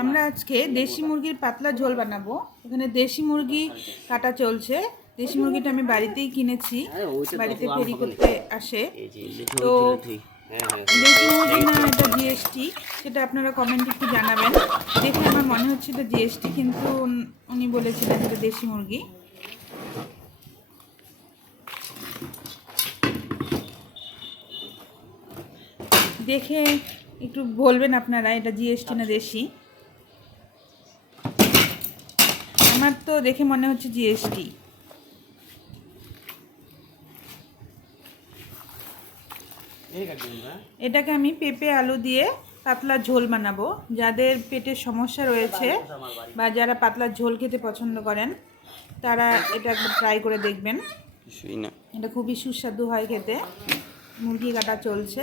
আমরা আজকে দেশি মুরগির পাতলা ঝোল বানাবো। এখানে দেশি মুরগি কাটা চলছে। দেশি মুরগিটা আমি বাড়িতেই কিনেছি, বাড়িতে ফেরি করতে আসে। তো দেশি মুরগি না এটা জিএসটি, সেটা আপনারা কমেন্টে একটু জানাবেন। দেখে আমার মনে হচ্ছে এটা জিএসটি, কিন্তু উনি বলেছিলেন এটা দেশি মুরগি। দেখে একটু বলবেন আপনারা এটা জিএসটি না দেশি। আমার তো দেখে মনে হচ্ছে জিএসটি। এটাকে আমি পেঁপে আলু দিয়ে পাতলা ঝোল বানাবো। যাদের পেটের সমস্যা রয়েছে বা যারা পাতলা ঝোল খেতে পছন্দ করেন তারা এটা একবার ট্রাই করে দেখবেন। এটা খুবই সুস্বাদু হয় খেতে। মুরগি কাটা চলছে।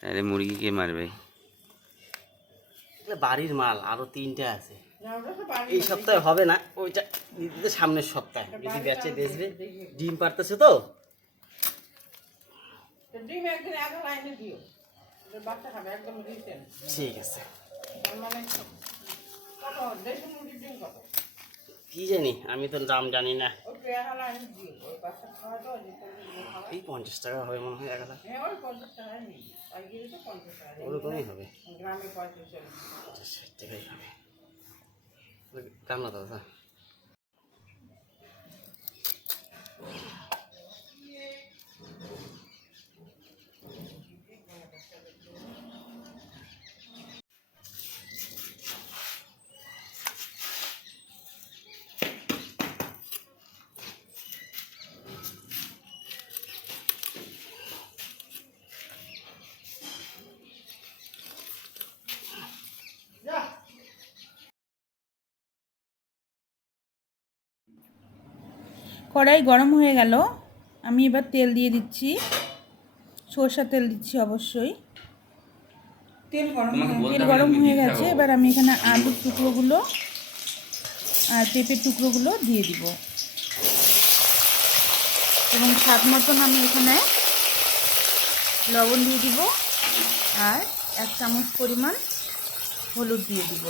তাহলে মুরগি কে মারবে? বাড়ির মাল আরো 3টা আছে, এই সপ্তাহে হবে না, ওইটা দিতে সামনের সপ্তাহে যদি বেচে বেচবে। ডিম পারতেছে তো, ঠিক আছে। কি জানি, আমি তো দাম জানি না। এই 50 টাকা হবে মনে হয়, 1,000 ওরকমই হবে, 60 টাকাই হবে। কামলা দাদা কড়াই গরম হয়ে গেল। আমি এবার তেল দিয়ে দিচ্ছি, সরষের তেল দিচ্ছি অবশ্যই। তেল গরম হয়ে গেছে। এবার আমি এখানে আলুর টুকরোগুলো আর পেঁপের টুকরোগুলো দিয়ে দিব এবং স্বাদ মতন আমি এখানে লবণ দিয়ে দিব আর 1 চামচ পরিমাণ হলুদ দিয়ে দিব।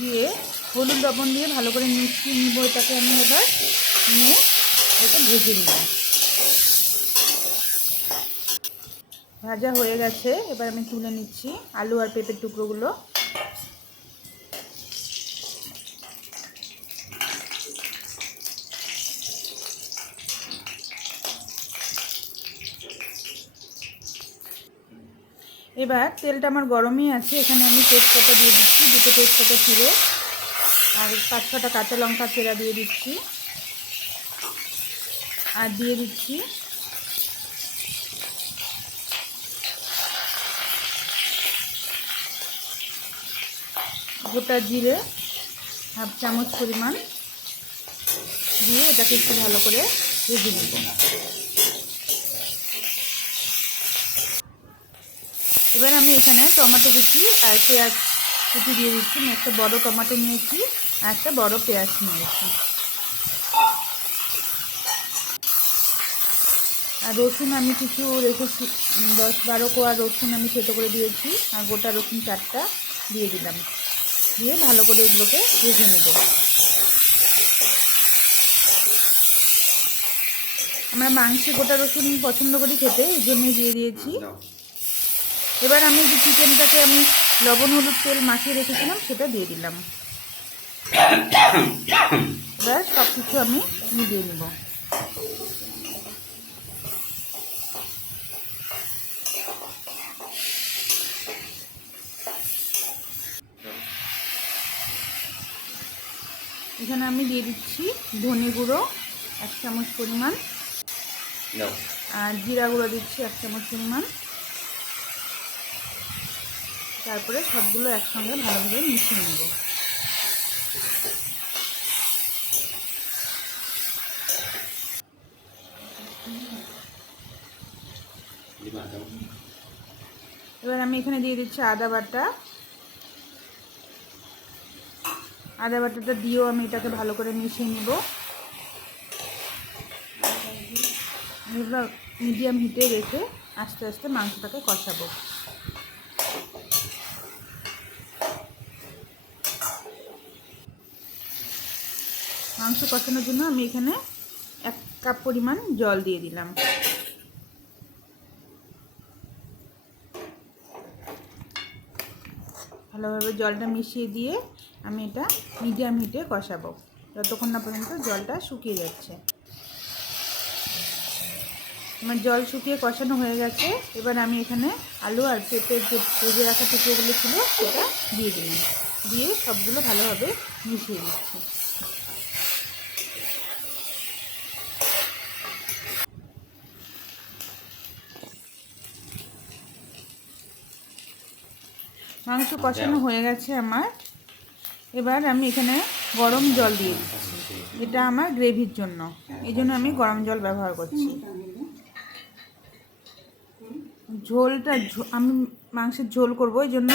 দিয়ে হলুদ লবণ দিয়ে ভালো করে মিশিয়ে নিব। এটাকে আমি এবার নিয়ে এটা ভেজে নেব। ভাজা হয়ে গেছে, এবার আমি তুলে নিচ্ছি আলু আর পেঁপের টুকরোগুলো। এবার তেলটা আমার গরমই আছে, এখানে আমি তেজপাতা দিয়ে দিচ্ছি, 2টো তেজপাতা চিড়ে আর 5-6টা কাঁচা লঙ্কা চেরা দিয়ে দিচ্ছি। আর দিয়ে দিচ্ছি গোটা জিরে 1/2 চামচ পরিমাণ দিয়ে এটাকে একটু ভালো করে ভেজে নেব। এবার আমি এখানে টমেটো কুচি আর পেঁয়াজ কুচি দিয়ে দিচ্ছি। আমি একটা বড় টমেটো নিয়েছি আর একটা বড় পেঁয়াজ নিয়েছি। আর রসুন আমি কিছু রেখেছি, 10-12 কোয়া রসুন আমি থেতো করে দিয়েছি আর গোটা রসুন 4টা দিয়ে দিলাম। দিয়ে ভালো করে এগুলোকে ভেজে নেব। আমরা মাংসে গোটা রসুন পছন্দ করি খেতে, এই জন্যই দিয়ে দিয়েছি। এবার আমি যে চিকেনটাকে আমি লবণ হলুদ তেল মাখিয়ে রেখেছিলাম সেটা দিয়ে দিলাম। এবার সব কিছু আমি মিলিয়ে নেব। এখানে আমি দিয়ে দিচ্ছি ধনে গুঁড়ো 1 চামচ পরিমাণ আর জিরা গুঁড়ো দিচ্ছি 1 চামচ পরিমাণ। তারপরে সবগুলো একসঙ্গে ভালোভাবে মিশিয়ে নেব। এবার আমি এখানে দিয়ে দিচ্ছি আদা বাটা আদা বাটাটা দিয়েও আমি এটাকে ভালো করে মিশিয়ে নিব। এবার মিডিয়াম হিটে রেখে আস্তে আস্তে মাংসটাকে কষাবো। মাংস কষানোর জন্য আমি এখানে 1 কাপ পরিমাণ জল দিয়ে দিলাম। ভালোভাবে জলটা মিশিয়ে দিয়ে আমি এটা মিডিয়াম হিটে কষাবো যতক্ষণ না পর্যন্ত জলটা শুকিয়ে যাচ্ছে। আমার জল শুকিয়ে কষানো হয়ে গেছে। এবার আমি এখানে আলু আর পেঁপের যে ভেজে রাখা টুকরোগুলো ছিল সেটা দিয়ে দিলাম, দিয়ে সবগুলো ভালোভাবে মিশিয়ে দিচ্ছি। মাংস কষানো হয়ে গেছে আমার। এবার আমি এখানে গরম জল দিয়ে দিচ্ছি। এটা আমার গ্রেভির জন্য, এই জন্য আমি গরম জল ব্যবহার করছি। ঝোলটা আমি মাংসের ঝোল করবো, এই জন্য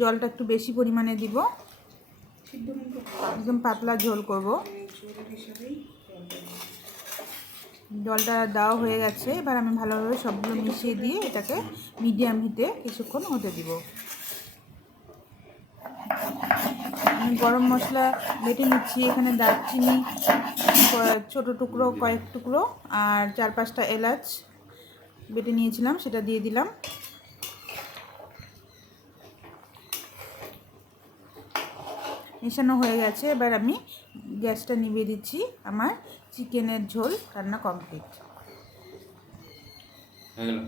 জলটা একটু বেশি পরিমাণে দিব। একদম পাতলা ঝোল করব। জলটা দেওয়া হয়ে গেছে। এবার আমি ভালোভাবে সবগুলো মিশিয়ে দিয়ে এটাকে মিডিয়াম হিটে কিছুক্ষণ হতে দিব। আমি গরম মশলা বেটে নিচ্ছি। এখানে দারচিনি ছোট টুকরো কয়েক টুকরো আর 4-5টা এলাচ বেটে নিয়েছিলাম, সেটা দিয়ে দিলাম। মেশানো হয়ে গেছে। এবার আমি গ্যাসটা নিভিয়ে দিচ্ছি। আমার চিকেনের ঝোল রান্না কমপ্লিট হয়ে গেল।